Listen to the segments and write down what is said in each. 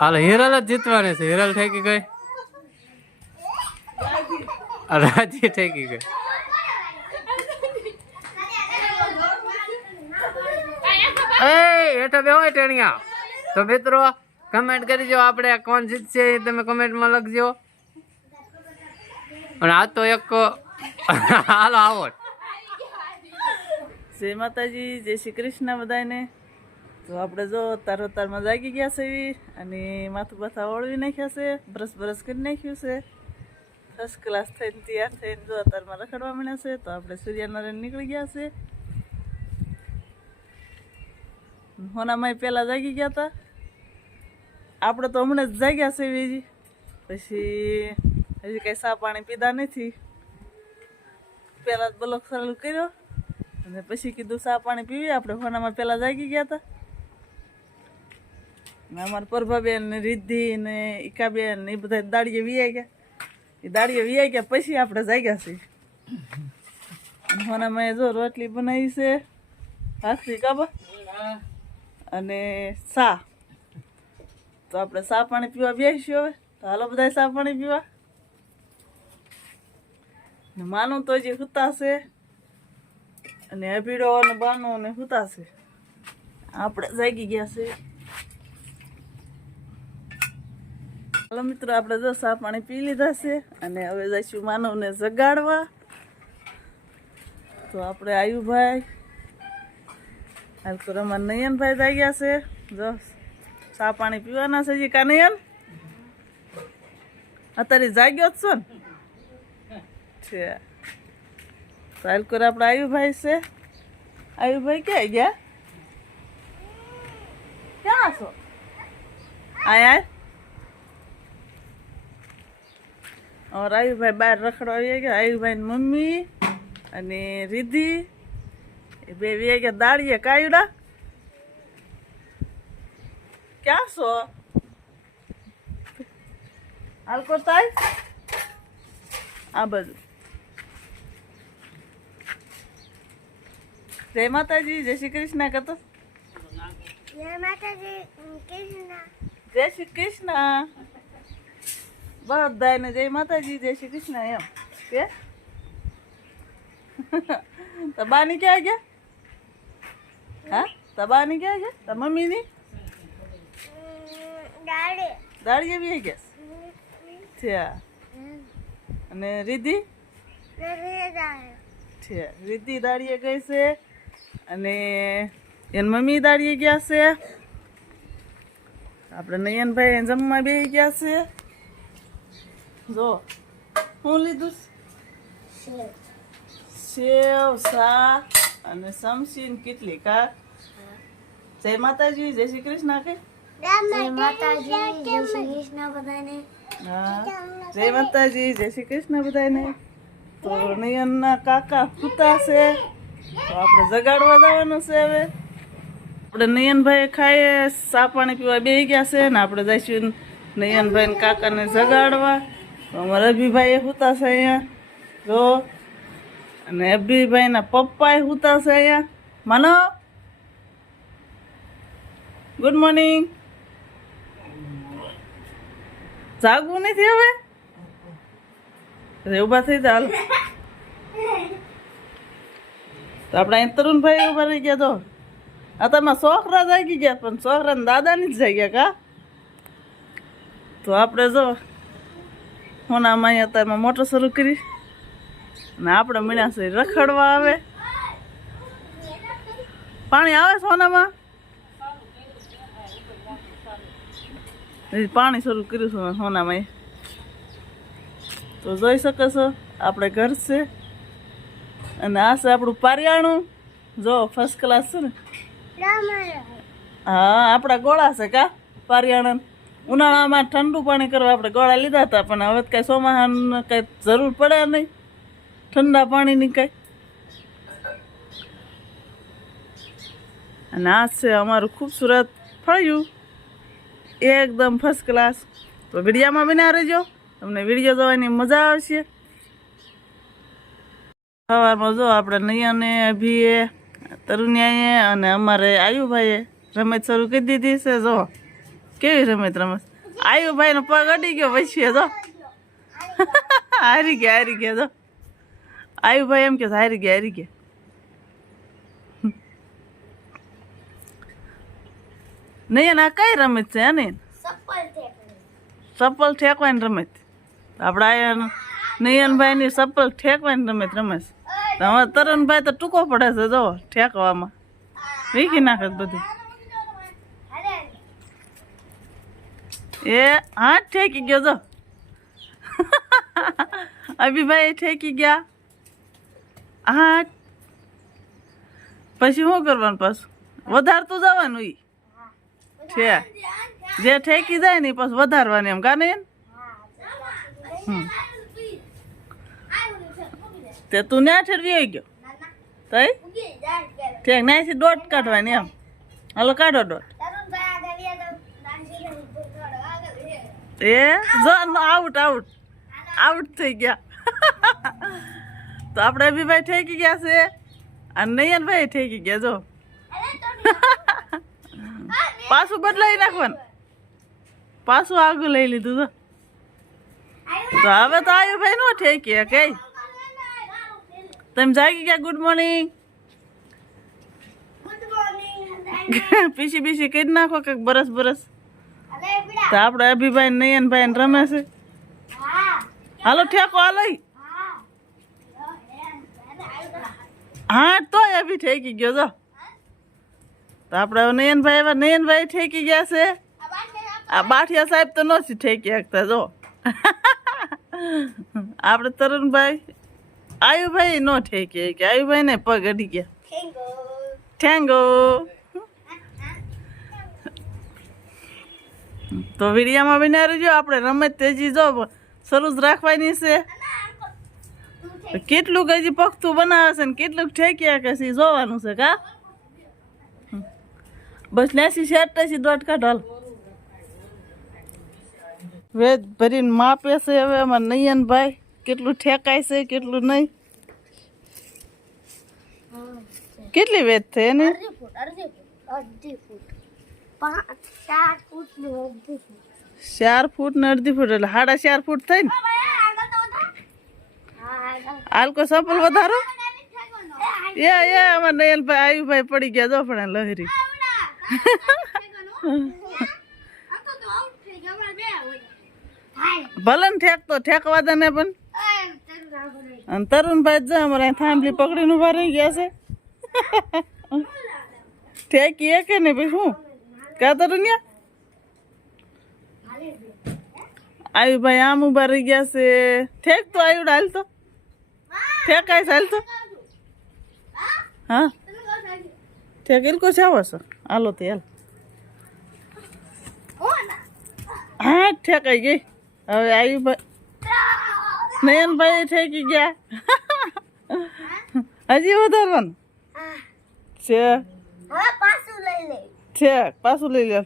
હાલ હિરલ જ જીતવાની છે. હિરલ ઠેકી ગઈ, રાજી ઠેકી ગઈ. એ હેઠો બેહો ટેણિયા. તો મિત્રો કમેન્ટ કરજો, આપણે કોણ જીતશે એ તમે કમેન્ટમાં લખજો. અને આ તો એક હાલો આવો. જય માતાજી, જય શ્રી કૃષ્ણ બધાને. તો આપણે જો તારમાં જાગી ગયા છે અને માથું બાથા ઓળવી નાખ્યા છે, બ્રશ કરી નાખ્યું છે, ફર્સ્ટ ક્લાસ થઈને તૈયાર થઈને જો તારમાં રખડવા મળ્યા છે. તો આપણે સૂર્યનારાયણ નીકળી ગયા છે. હોનામાં પહેલાં જાગી ગયા હતા, આપણે તો હમણાં જ જાગ્યા છે બીજી. પછી હજી કંઈ ચા પાણી પીધા નથી. પહેલાં જ બ્લોક ચાલુ કર્યો અને પછી કીધું ચા પાણી પીવી. આપણે હોનામાં પહેલાં જાગી ગયા હતા. અમારા પ્રભાબેન ને રિદ્ધિ ને ઈકાબેન ને એ બધા દાડીએ વિયાઈ ગયા. એ દાડીએ વિયાઈ ગયા પછી આપણે જાગ્યા છીએ. હોનામાં જો રોટલી બનાવી છે, ભાખરી કાબા અને ચા. તો આપણે ચા પાણી પીવા બેસીશું હવે. તો હાલો બધા ચા પાણી પીવા. ને માનું તો હજી હુતા છે અને અભીડો અને બાનો ને હુતા છે. આપણે જાગી ગયા છે. હાલો મિત્રો, આપણે જો ચા પાણી પી લીધા છે અને હવે જઈશું માનવને જગાડવા. તો આપણે આયુભાઈ હાલ તો અમારા નયનભાઈ જાગ્યા છે. જો ચા પાણી પીવાના છે હજી. કા નયન અત્યારે જાગ્યો જ છો ને છે. હાલ કરે આપણે આયુભાઈ છે. આયુભાઈ ક્યાં ગયા? ક્યાં છો? આયા और आयुभाई बहार रखड़वा वी गया. आयुभाई मम्मी અને રિદ્ધિ એ બે વી ગયા દાડીએ. કાયુડા ક્યાં છો? હાલ કરતા આ બધું. જય માતાજી, જય શ્રી કૃષ્ણ કરતો. જય માતાજી, કૃષ્ણ. જય શ્રી કૃષ્ણ બધાને. જય માતાજી, જય શ્રી કૃષ્ણ એમ કે. તબાની ક્યાં ગયા? હા, તબાની ક્યાં ગયા? તાર મમ્મીની દાડીએ બી ગયા છે. અને રિદ્ધિ છે. રિદ્ધિ દાડીએ ગઈ છે અને એની મમ્મી દાડીએ ગયા છે. આપણે નયનભાઈ જમવા બે ગયા છે. જો હું લીધું સેવ, સા અને સમસી ને કેટલી કા. જય માતાજી, જય શ્રી કૃષ્ણ કે. જય માતાજી, જય શ્રી કૃષ્ણ બધાને. હા, જય માતાજી, જય શ્રી કૃષ્ણ બધાને. તો નયનના કાકા હુતા છે તો આપણે જગાડવા જવાનું છે હવે. આપણે નયનભાઈ ખાઈએ, ચા પાણી પીવા બેસી ગયા છે ને આપણે જઈશું નયનભાઈ ને કાકાને જગાડવા. તો અમારા અભિભાઈ હુતા છે અહીંયા જો. અને અભિભાઈના પપ્પા હુતા છે અહીંયા. માનો ગુડ મોર્નિંગ. જાગવું નથી હવે? ઉભા થઈ જાય. હાલો તો આપણે અહીં તરુણભાઈ ઉભા રહી ગયા. તો આ તમે છોકરા જાગી ગયા પણ છોકરાને દાદાની જ જાગ્યા કા. તો આપણે જો હોનામાં અહીંયા અત્યારમાં મોટર શરૂ કરી અને આપણે મળ્યા છે રખડવા. આવે પાણી આવે છે હોનામાં? પાણી શરૂ કર્યું છે હોનામાં. તો જોઈ શકો છો આપણે ઘર છે અને આ છે આપણું પારિયાણું. જો ફર્સ્ટ ક્લાસ છે ને. હા, આપણા ગોળા છે કા પારિયાણા. ઉનાળામાં ઠંડુ પાણી કરવા આપણે ગોળા લીધા હતા પણ હવે કાંઈ ચોમાસામાં કાંઈ જરૂર પડે નહીં ઠંડા પાણીની કાંઈ. અને આ છે અમારું ખૂબસૂરત ફળિયું એકદમ ફર્સ્ટ ક્લાસ. તો વિડીયામાં બના રહેજો, તમને વિડીયો જોવાની મજા આવશે. સવારમાં જો આપણે નયને અભીએ તરુણિયાએ અને અમારે આયુભાઈએ રમત શરૂ કરી દીધી છે. જો કેવી રમત રમત આયુભાઈ નો પગ અડી ગયો પછી જો હારી ગયા જો આયુભાઈ એમ કે હારી ગયા નહીં આ કઈ રમત છે ને સપ્પલ ઠેકવાની રમત આપડા આયા નયનભાઈ ની સપ્પલ ઠેકવાની રમત રમે છે હવે તરુણભાઈ તો ટૂંકો પડે છે જો ઠેકવામાં વીખી નાખે બધું એ હાથ ઠેકી ગયો જો અભિભાઈ ઠેકી ગયા હાથ પછી શું કરવાનું પાછું વધારતું જવાનું ઈ છે જે ઠેકી જાય ને પછી વધારવાની એમ કાને તે તું ના ઠેરવી આવી ગયો તઈ ઠેક નાથી દોટ કાઢવાની એમ હાલો કાઢો દોટ એ જો આઉટ આઉટ આઉટ થઈ ગયા તો આપણે અભિભાઈ ઠેકી ગયા છે અને નયનભાઈ ઠેકી ગયા જો પાછું બદલાઈ નાખવાનું પાછું આગળ લઈ લીધું તો હવે તો આયુભાઈ નો ઠેકીએ કઈ તમે જાગી ગયા ગુડ મોર્નિંગ પીસી બીસી કરી નાખો કે બરસ તો આપણે અભિભાઈ નયનભાઈ રમે છે હાલો ઠેકો હાલો હા તો અભી ઠેકી ગયો જો તો આપણે નયનભાઈ ઠેકી ગયા છે આ બાઠિયા સાહેબ તો નથી ઠેકી શકતા જો આપણે તરુણભાઈ આયુભાઈ નો ઠેકી કે આયુભાઈ ને પગ અડી ગયા ઠેંગો તો વિડીયામાં બના રહેજો આપણે રમત તેજી જો શરૂ જ રાખવાની છે કેટલું હજી પગતું બનાવે છે ને કેટલું ઠેક્યા કે છે જોવાનું છે કા બસ નેસી શેટ દોટ કાઢો હાલ વેદ ભરીને માપે છે હવે અમાર નયનભાઈ કેટલું ઠેકાય છે કેટલું નહીં કેટલી વેદ થઈ એને 4 ફૂટ ને અડધી ફૂટ એટલે 4.5 ફૂટ થઈ ને હાલ કો સપલ વધારો એ અમાર નયનભાઈ આયુભાઈ પડી ગયા જો પણ લહેરી ભલે ને ઠેકવા દે ને પણ અને તરુણભાઈ જ અમારે થાંભલી પકડીને ઉભા રહી ગયા છે ઠેકી એ કે ને ભાઈ શું કા તરુણ્યા આયુભાઈ આમ ઉભા રહી ગયા છે ઠેક તો આયુડ હાલ તો ઠેકાય હાલ તો હા ઠેક એલકો છે આવો છો હાલો તે હાલ હા ઠેકાઈ ગઈ હવે આયુભાઈ નયનભાઈ ઠેકી ગયા હજી વધારવાનું છે પાછું લઈ લે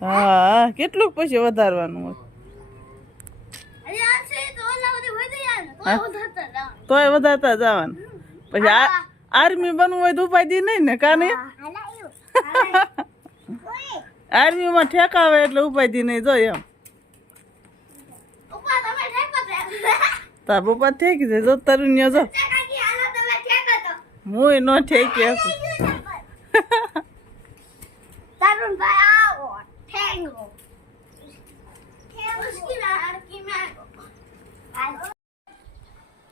હા કેટલું પછી વધારવાનું હોય તોય વધારતા જવાનું પછી આર્મી બનવું હોય તો ઉપાય નહીં ને કાને આર્મી માં ઠેકાવે એટલે ઉપાય નહીં જોઈએ એમ તાર પપ્પા ઠેકી છે જો તરુણ્યો જો હું નો ઠેકી હશું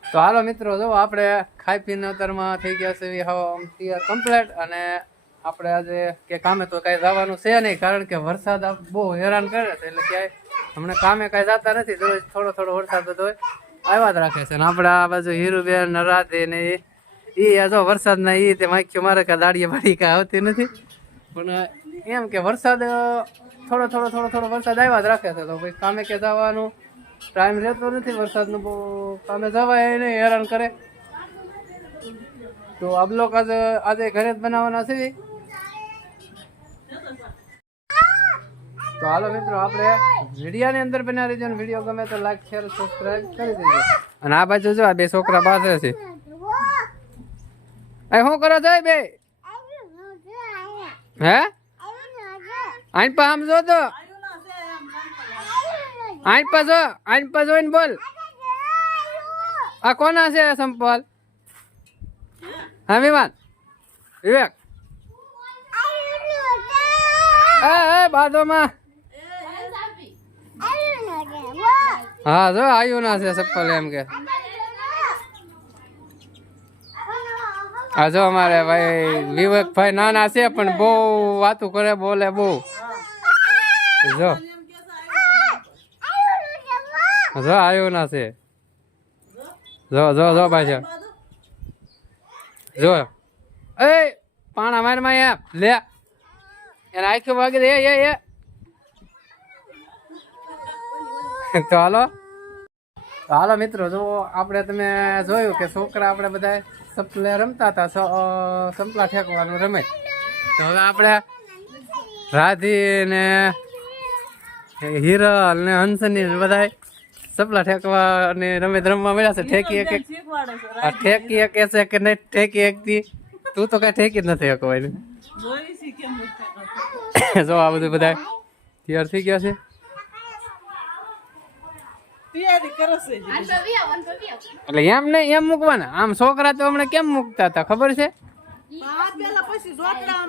તો હાલો મિત્રો જો આપણે ખાઈ પીને અત્યારમાં થઈ ગયા છે હવે કમ્પ્લીટ અને આપણે આજે કે કામે તો કાંઈ જવાનું છે નહીં કારણ કે વરસાદ બહુ હેરાન કરે છે એટલે ક્યાંય હમણાં કામે કાંઈ જતા નથી દરરોજ થોડો વરસાદ બધો આવ્યા જ રાખે છે ને આપણે આ બાજુ હીરુબેન નરાતે ને એ જો વરસાદના તે માખ્યો મારે કાં દાડીએ બાડી કાંઈ આવતી નથી પણ એમ કે વરસાદ થોડો વરસાદ આવ્યા જ રાખે છે તો ભાઈ કામે કે જવાનું ટાઈમ રહેતો નથી વરસાદનો બહુ કામે જવાય નહીં હેરાન કરે તો આ બ્લોક આજે ઘરે જ બનાવવાના છે તો હાલો મિત્રો આપણે વિડીયાની અંદર બના રહીજો ને વિડીયો ગમે તો લાઈક શેર સબસ્ક્રાઇબ કરી દેજો અને આ બાજુ જો આ બે છોકરા બાથે છે એ શું કરો છો બે હે આઈન પા આમ જો તો આઈન પા જો આઈન પા જોઈને બોલ આ કોના છે સંપલ હા વિમાન વિવેક એ બાદોમાં હા જો આયુ ના છે ચપ્પલ એમ કે આ જો અમારે ભાઈ વિવેક ભાઈ નાના છે પણ બહુ વાતું કરે બોલે બહુ જો જો આયુ ના છે જો જો જો ભાઈ જો એ પાણા માર માં લે એને આખી વાગી દે તો હાલો મિત્રો જો આપણે તમે જોયું કે છોકરા આપણે બધા સપલે રમતા હતા સંપલા ઠેકવાનું રમે તો હવે આપણે રાધી ને હિરલ ને હંસની બધા સપલા ઠેકવાની રમત રમવા મળ્યા છે ઠેકી એક ઠેકી એક છે કે નહીં ઠેકી એક થી તું તો કઈ ઠેકી જ નથી હકવાની જો આ બધું બધા તૈયાર થઈ ગયા છે એટલે એમ નહીં એમ મૂકવાના આમ છોકરા તો હમણાં કેમ મૂકતા હતા ખબર છે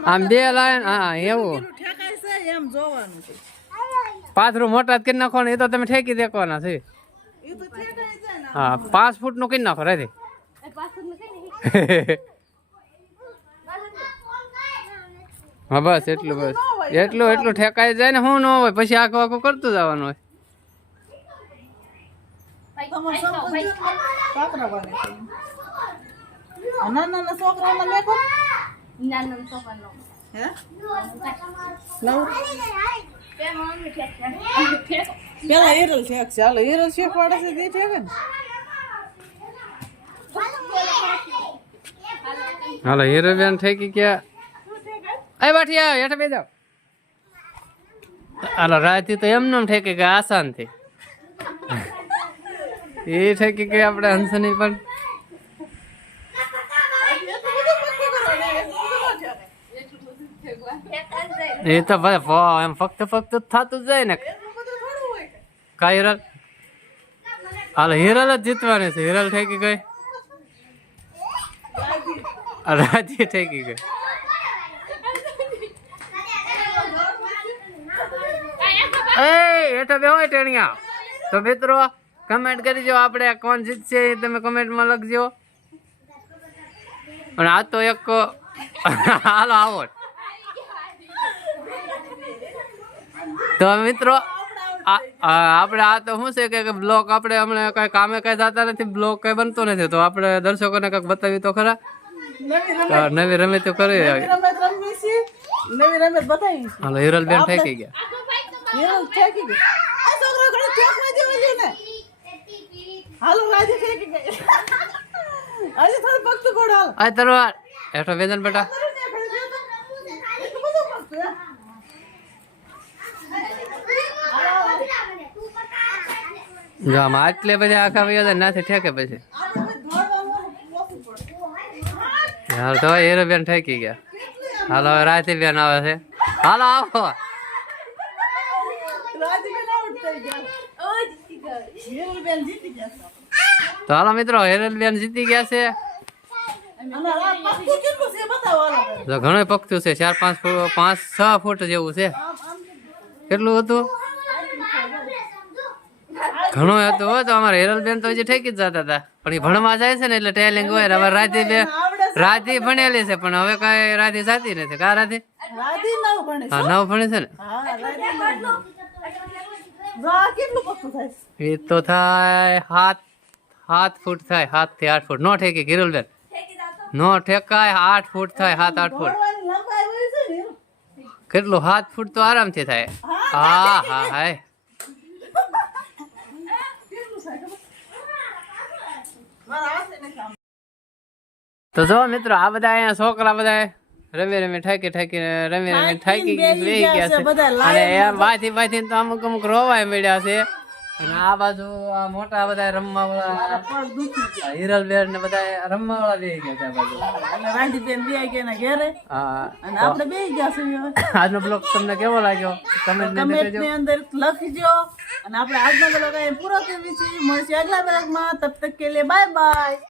આમ બે લાઈન હા એવું પાથરું મોટા કરી નાખો ને એ તો તમે ઠેકી દેખવાના છે હા 5 ફૂટ નું કરી નાખો રે હા બસ એટલું એટલું ઠેકાઈ જાય ને શું ન હોય પછી આખું આખું કરતું જવાનું હોય પેલા હિરલ શેખ ચાલો હિરલ શેખ વાળા છે તે ઠેકે ને હાલો હીરોબેન ઠેકી ગયા એ બાઠિયા હેઠે બે જાવ હાલો રાતી તો એમને ઠેકી ગયા આસાન થી એ ઠેકી ગઈ આપણે હંસની પણ એ તો ભાઈ એમ ફક્ત થતું જ જાય ને કા હિરલ હાલ હિરલ જ જીતવાની છે હિરલ ઠેકી ગઈ રાજી ઠેકી ગઈ એ હેઠો બે હોય ટેણિયા તો મિત્રો કમેન્ટ કરજો આપણે કોણ જીતશે એ તમે કમેન્ટમાં લખજો અને આ તો એક હાલો આવો તો મિત્રો આપણે આ તો શું છે કે બ્લોગ આપણે હમણાં કઈ કામે કઈ જતા નથી બ્લોગ કઈ બનતો નથી તો આપણે દર્શકોને કઈક બતાવી તો ખરા નવી રમત તો કરી નવી રમત બતાવી હાલો હિરલ બેન ઠેકી ગયા હિરલ ઠેકી ગઈ આ છોકરો ઘણો ઠેકવા જેવો છે ને હાલો રાજી ઠેકી ગઈ આજે થોડું પગતું ગોળ હાલ આ તરવાર હેઠો વેદન બેટા જો આમ આટલે પછી આખા વયા નાથી ઠેકે પછી હાલ તો હીરો બેન ઠેકી ગયા હાલો હવે રાતી બેન આવે છે હાલો આવો તો હાલો મિત્રો હિરલ બેન જીતી ગયા છે તો ઘણું પકતું છે 4-5 ફૂટ 5-6 ફૂટ જેવું છે કેટલું હતું ઘણું હતું હોય તો અમારે હિરલ બેન તો હજી ઠેકી જ જતા હતા પણ એ ભણવા જાય છે ને એટલે ટેલિંગ હોય હવે રાધી ભણેલી છે પણ હવે કઈ રાધી જાતી નથી કા રાધી હા 9 ભણે છે ને એ તો થાય 7 ફૂટ થાય 7 થી 8 ફૂટ નો ઠેકી હિરલ બેન નો ઠેકાય 8 ફૂટ થાય 7-8 ફૂટ કેટલું 7 ફૂટ તો આરામથી થાય હા હા હાય તો જો મિત્રો આ બધા અહીંયા છોકરા બધા રમી ઠાકી થાકી ગયા છે અને એમ બાથી તો અમુક રોવાય મળ્યા છે અને આ બાજુ આ મોટા બધા રમવા વાળા પગ દુખી ગયા હિરલબેન ને બધા રમવા વાળા બે ગયા છે આ બાજુ. અને રાંધીબેન બે ગયા એના ઘેરે હા અને આપણે બે ગયા છે હવે. આજનો બ્લોગ તમને કેવો લાગ્યો કમેન્ટ ને કમેન્ટ કહેજો. ની અંદર લખજો અને આપણે આજનો બ્લોગ અહીં પૂરો કરીએ છીએ. મળશે આગલા બ્લોગમાં. તબ તક કે લે બાય બાય.